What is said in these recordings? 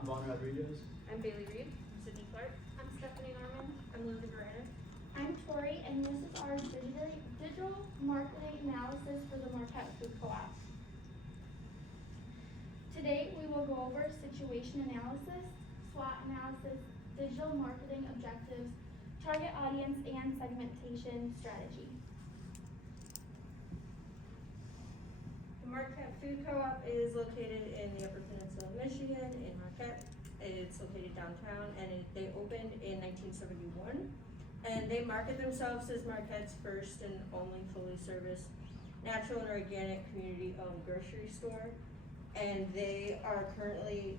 I'm Vaughn Rodriguez. I'm Bailey Reed. I'm Sydney Clark. I'm Stephanie Norman. I'm Lindsay Beraner. I'm Tori, and this is our digital marketing analysis for the Marquette Food Co-op. Today, we will go over situation analysis, SWOT analysis, digital marketing objectives, target audience, and segmentation strategy. The Marquette Food Co-op is located in the Upper Peninsula of Michigan in Marquette. It's located downtown, and they opened in 1971. And they market themselves as Marquette's first and only fully serviced natural and organic community-owned grocery store. And they are currently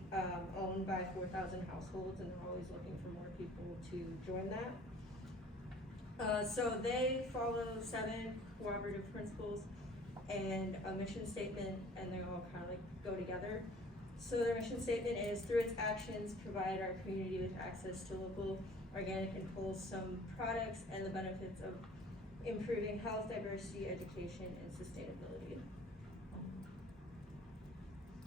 owned by 4,000 households, and they're always looking for more people to join that. So they follow 7 cooperative principles and a mission statement, and they all kind of like go together. So their mission statement is, through its actions, provide our community with access to local, organic, and wholesome products and the benefits of improving health, diversity, education, and sustainability.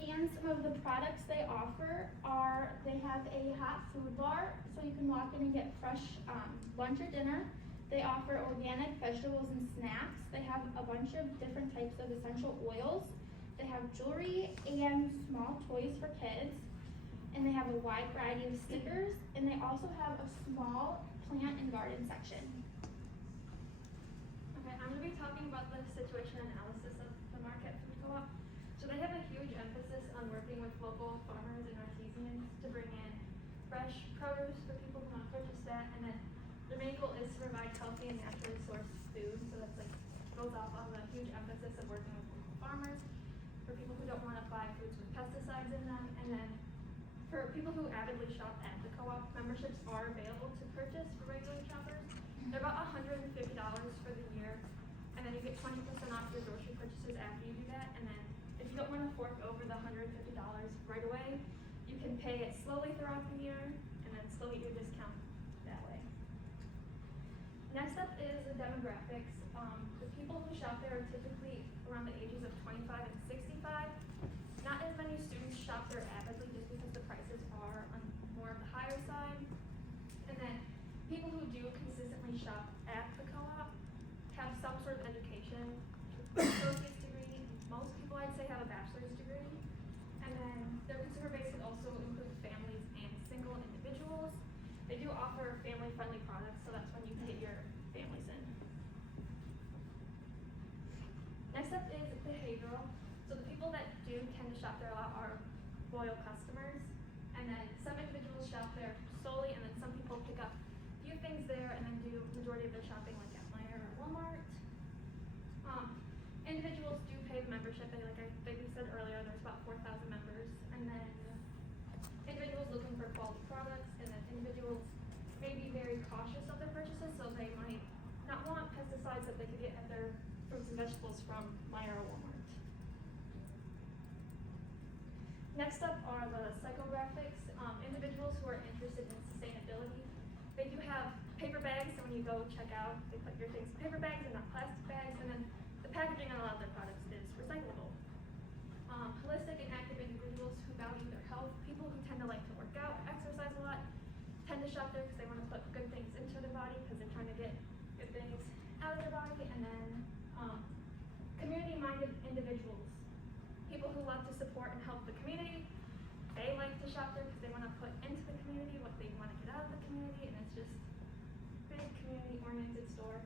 And some of the products they offer are, they have a hot food bar, so you can walk in and get fresh lunch or dinner. They offer organic vegetables and snacks. They have a bunch of different types of essential oils. They have jewelry and small toys for kids. And they have a wide variety of stickers. And they also have a small plant and garden section. Okay, I'm going to be talking about the situation analysis of the Marquette Food Co-op. So they have a huge emphasis on working with local farmers and artisans to bring in fresh produce for people who want to purchase that. And then their main goal is to provide healthy and naturally sourced food. So that's like goes off on the huge emphasis of working with local farmers, for people who don't want to buy foods with pesticides in them. And then for people who avidly shop at the co-op, memberships are available to purchase for regular shoppers. They're about $150 for the year. And then you get 20% off your grocery purchases after you do that. And then if you don't want to fork over the $150 right away, you can pay it slowly throughout the year and then slowly get your discount that way. Next up is the demographics. The people who shop there are typically around the ages of 25 and 65. Not as many students shop there avidly just because the prices are on more of the higher side. And then people who do consistently shop at the co-op have some sort of education, associate's degree. Most people I'd say have a bachelor's degree. And then their consumer base could also include families and single individuals. They do offer family-friendly products, so that's when you can get your families in. Next up is behavioral. So the people that do tend to shop there a lot are loyal customers. And then some individuals shop there solely, and then some people pick up a few things there and then do the majority of their shopping like at Meijer or Walmart. Individuals do pay the membership. Like we said earlier, there's about 4,000 members. And then individuals looking for quality products, and then individuals may be very cautious of their purchases, so they might not want pesticides that they could get at their fruits and vegetables from Meijer or Walmart. Next up are the psychographics. Individuals who are interested in sustainability. They do have paper bags, so when you go check out, they put your things in paper bags and not plastic bags, and then the packaging on a lot of their products is recyclable. Holistic and active individuals who value their health, people who tend to like to work out, exercise a lot, tend to shop there because they want to put good things into their body because they're trying to get good things out of their body. And then community-minded individuals, people who love to support and help the community. They like to shop there because they want to put into the community what they want to get out of the community, and it's just a big community-oriented store.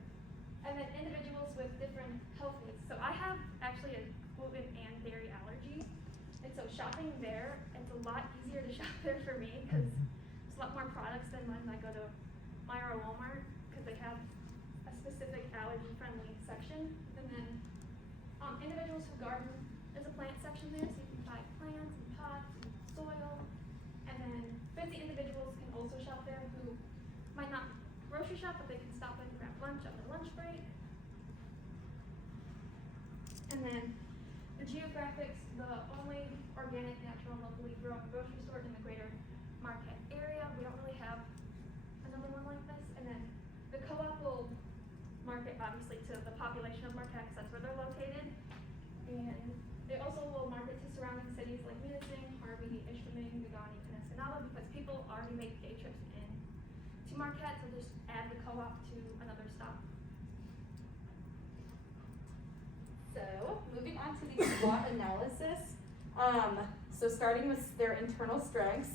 And then individuals with different health needs. So I have actually a gluten and dairy allergy, and so shopping there, it's a lot easier to shop there for me because there's a lot more products than when I go to Meijer or Walmart because they have a specific allergy-friendly section. And then individuals who garden, there's a plant section there, so you can buy plants and pots and soil. And then busy individuals can also shop there who might not grocery shop, but they can stop and grab lunch on their lunch break. And then the geographics, the only organic, natural, and locally grown grocery store in the greater Marquette area. We don't really have another one like this. And then the co-op will market obviously to the population of Marquette because that's where they're located. And they also will market to surrounding cities like Munising, Harvey, Ishpeming, Gagani, and Canava because people already make day trips in to Marquette, so just add the co-op to another stop. So, moving on to the SWOT analysis. So starting with their internal strengths,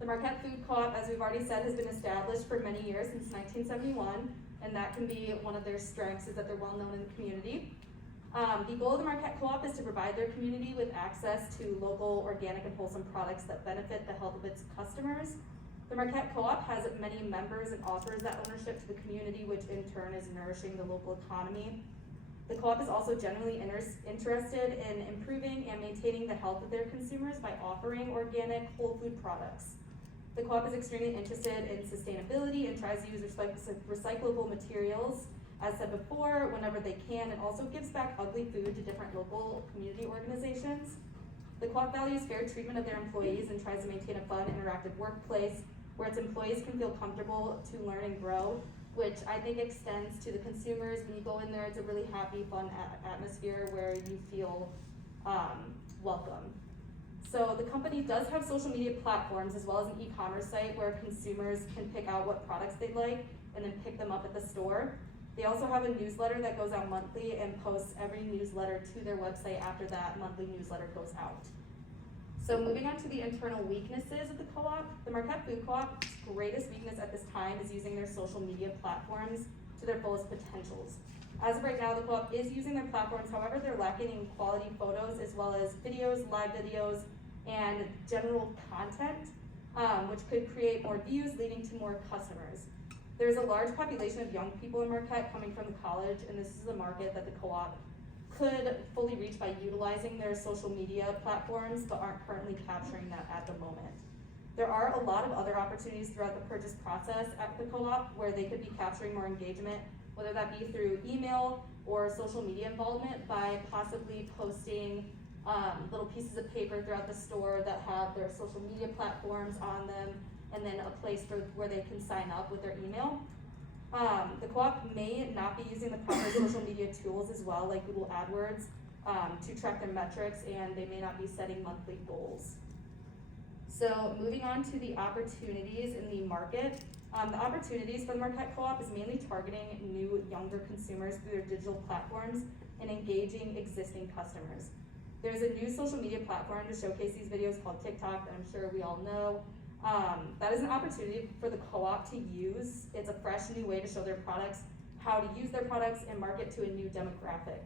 the Marquette Food Co-op, as we've already said, has been established for many years, since 1971, and that can be one of their strengths, is that they're well known in the community. The goal of the Marquette Co-op is to provide their community with access to local, organic, and wholesome products that benefit the health of its customers. The Marquette Co-op has many members and offers that ownership to the community, which in turn is nourishing the local economy. The co-op is also genuinely interested in improving and maintaining the health of their consumers by offering organic, whole food products. The co-op is extremely interested in sustainability and tries to use recyclable materials, as said before, whenever they can, and also gives back ugly food to different local community organizations. The co-op values fair treatment of their employees and tries to maintain a fun, interactive workplace where its employees can feel comfortable to learn and grow, which I think extends to the consumers. When you go in there, it's a really happy, fun atmosphere where you feel welcome. So the company does have social media platforms as well as an e-commerce site where consumers can pick out what products they like and then pick them up at the store. They also have a newsletter that goes out monthly and posts every newsletter to their website after that monthly newsletter goes out. So moving on to the internal weaknesses of the co-op, the Marquette Food Co-op's greatest weakness at this time is using their social media platforms to their fullest potentials. As of right now, the co-op is using their platforms, however, they're lacking in quality photos as well as videos, live videos, and general content, which could create more views, leading to more customers. There's a large population of young people in Marquette coming from the college, and this is a market that the co-op could fully reach by utilizing their social media platforms, but aren't currently capturing that at the moment. There are a lot of other opportunities throughout the purchase process at the co-op where they could be capturing more engagement, whether that be through email or social media involvement by possibly posting little pieces of paper throughout the store that have their social media platforms on them, and then a place for where they can sign up with their email. The co-op may not be using the proper social media tools as well, like Google AdWords, to track their metrics, and they may not be setting monthly goals. So moving on to the opportunities in the market. The opportunities for the Marquette Co-op is mainly targeting new, younger consumers through their digital platforms and engaging existing customers. There's a new social media platform to showcase these videos called TikTok that I'm sure we all know. That is an opportunity for the co-op to use. It's a fresh new way to show their products, how to use their products, and market to a new demographic.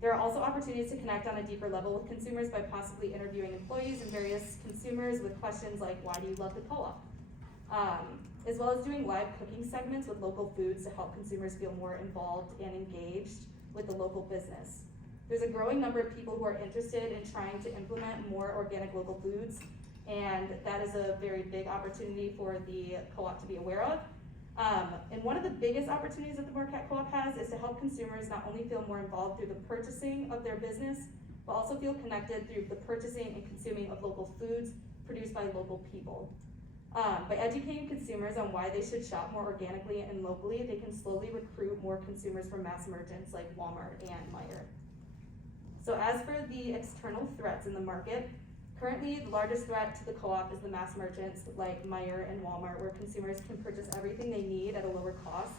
There are also opportunities to connect on a deeper level with consumers by possibly interviewing employees and various consumers with questions like, why do you love the co-op? As well as doing live cooking segments with local foods to help consumers feel more involved and engaged with the local business. There's a growing number of people who are interested in trying to implement more organic local foods, and that is a very big opportunity for the co-op to be aware of. And one of the biggest opportunities that the Marquette Co-op has is to help consumers not only feel more involved through the purchasing of their business, but also feel connected through the purchasing and consuming of local foods produced by local people. By educating consumers on why they should shop more organically and locally, they can slowly recruit more consumers from mass merchants like Walmart and Meijer. So as for the external threats in the market, currently the largest threat to the co-op is the mass merchants like Meijer and Walmart, where consumers can purchase everything they need at a lower cost.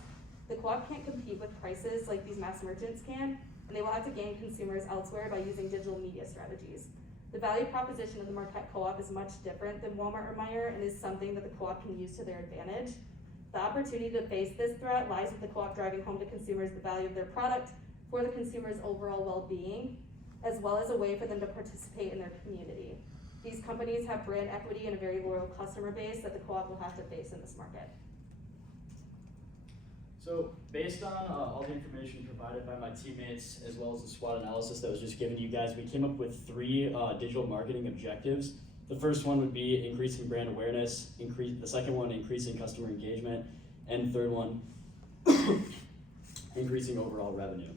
The co-op can't compete with prices like these mass merchants can, and they will have to gain consumers elsewhere by using digital media strategies. The value proposition of the Marquette Co-op is much different than Walmart or Meijer and is something that the co-op can use to their advantage. The opportunity to face this threat lies with the co-op driving home to consumers the value of their product for the consumer's overall well-being, as well as a way for them to participate in their community. These companies have brand equity and a very loyal customer base that the co-op will have to face in this market. So based on all the information provided by my teammates, as well as the SWOT analysis that was just given to you guys, we came up with 3 digital marketing objectives. The first one would be increasing brand awareness, the second one, increasing customer engagement, and the third one, increasing overall revenue.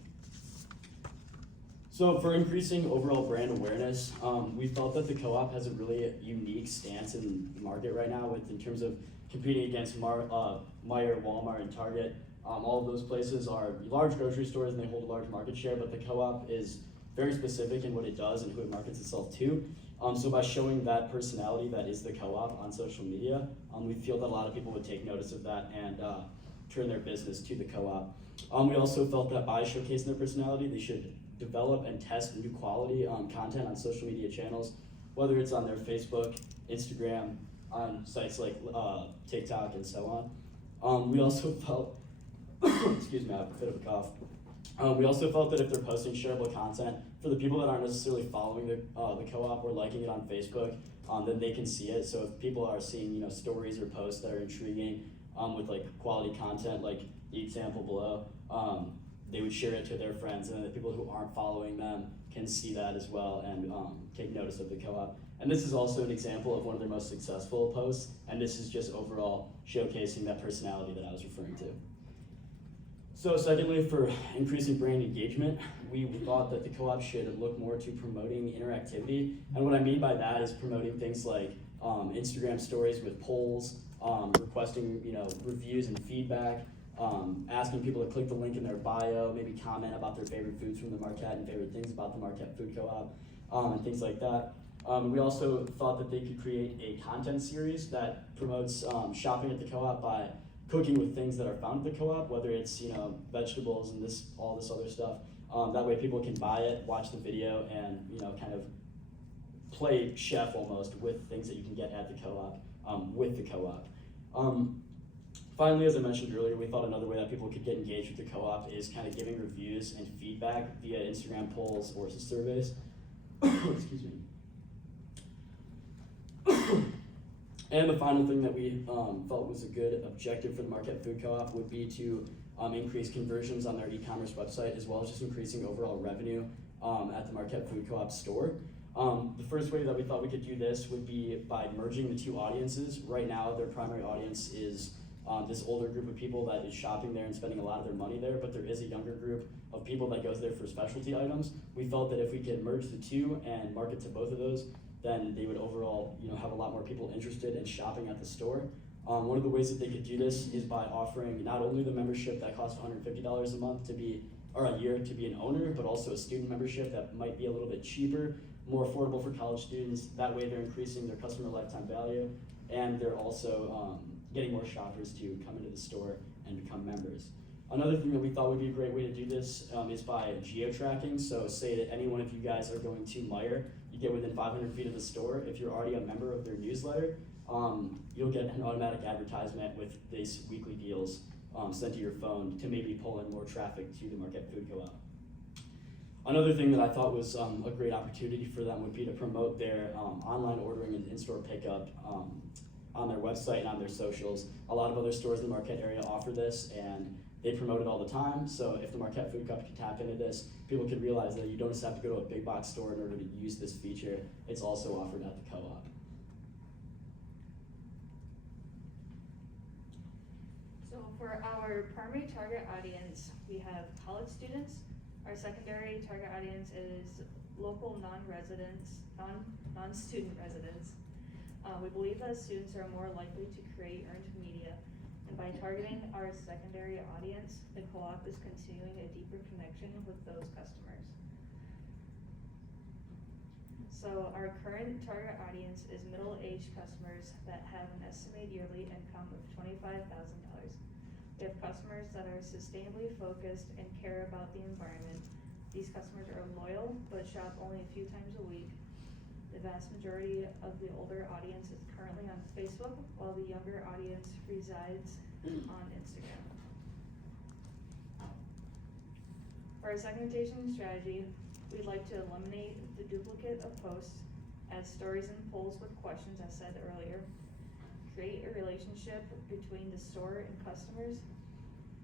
So for increasing overall brand awareness, we felt that the co-op has a really unique stance in the market right now in terms of competing against Meijer, Walmart, and Target. All of those places are large grocery stores and they hold a large market share, but the co-op is very specific in what it does and who it markets itself to. So by showing that personality that is the co-op on social media, we feel that a lot of people would take notice of that and turn their business to the co-op. We also felt that by showcasing their personality, they should develop and test new quality content on social media channels, whether it's on their Facebook, Instagram, on sites like TikTok and so on. We also felt, excuse me, I have a bit of a cough. We also felt that if they're posting shareable content, for the people that aren't necessarily following the co-op or liking it on Facebook, then they can see it. So if people are seeing stories or posts that are intriguing with like quality content, like the example below, they would share it to their friends, and the people who aren't following them can see that as well and take notice of the co-op. And this is also an example of one of their most successful posts, and this is just overall showcasing that personality that I was referring to. So secondly, for increasing brand engagement, we thought that the co-op should look more to promoting interactivity. And what I mean by that is promoting things like Instagram stories with polls, requesting reviews and feedback, asking people to click the link in their bio, maybe comment about their favorite foods from the Marquette and favorite things about the Marquette Food Co-op, and things like that. We also thought that they could create a content series that promotes shopping at the co-op by cooking with things that are found at the co-op, whether it's vegetables and all this other stuff. That way people can buy it, watch the video, and kind of play chef almost with things that you can get at the co-op with the co-op. Finally, as I mentioned earlier, we thought another way that people could get engaged with the co-op is kind of giving reviews and feedback via Instagram polls or surveys. Excuse me. And the final thing that we felt was a good objective for the Marquette Food Co-op would be to increase conversions on their e-commerce website, as well as just increasing overall revenue at the Marquette Food Co-op store. The first way that we thought we could do this would be by merging the two audiences. Right now, their primary audience is this older group of people that is shopping there and spending a lot of their money there, but there is a younger group of people that goes there for specialty items. We felt that if we could merge the two and market to both of those, then they would overall have a lot more people interested in shopping at the store. One of the ways that they could do this is by offering not only the membership that costs $150 a month or a year to be an owner, but also a student membership that might be a little bit cheaper, more affordable for college students. That way they're increasing their customer lifetime value, and they're also getting more shoppers to come into the store and become members. Another thing that we thought would be a great way to do this is by geo-tracking. So say that any one of you guys are going to Meijer, you get within 500 feet of the store. If you're already a member of their newsletter, you'll get an automatic advertisement with these weekly deals sent to your phone to maybe pull in more traffic to the Marquette Food Co-op. Another thing that I thought was a great opportunity for them would be to promote their online ordering and in-store pickup on their website and on their socials. A lot of other stores in the Marquette area offer this, and they promote it all the time. So if the Marquette Food Co-op could tap into this, people could realize that you don't just have to go to a big box store in order to use this feature. It's also offered at the co-op. So for our primary target audience, we have college students. Our secondary target audience is local non-residents, non-student residents. We believe that students are more likely to create earned media, and by targeting our secondary audience, the co-op is continuing a deeper connection with those customers. So our current target audience is middle-aged customers that have an estimated yearly income of $25,000. We have customers that are sustainably focused and care about the environment. These customers are loyal, but shop only a few times a week. The vast majority of the older audience is currently on Facebook, while the younger audience resides on Instagram. For our segmentation strategy, we'd like to eliminate the duplicate of posts, add stories and polls with questions, as said earlier, create a relationship between the store and customers,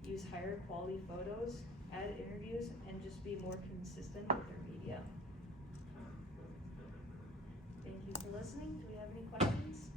use higher quality photos, add interviews, and just be more consistent with their media. Thank you for listening. Do we have any questions?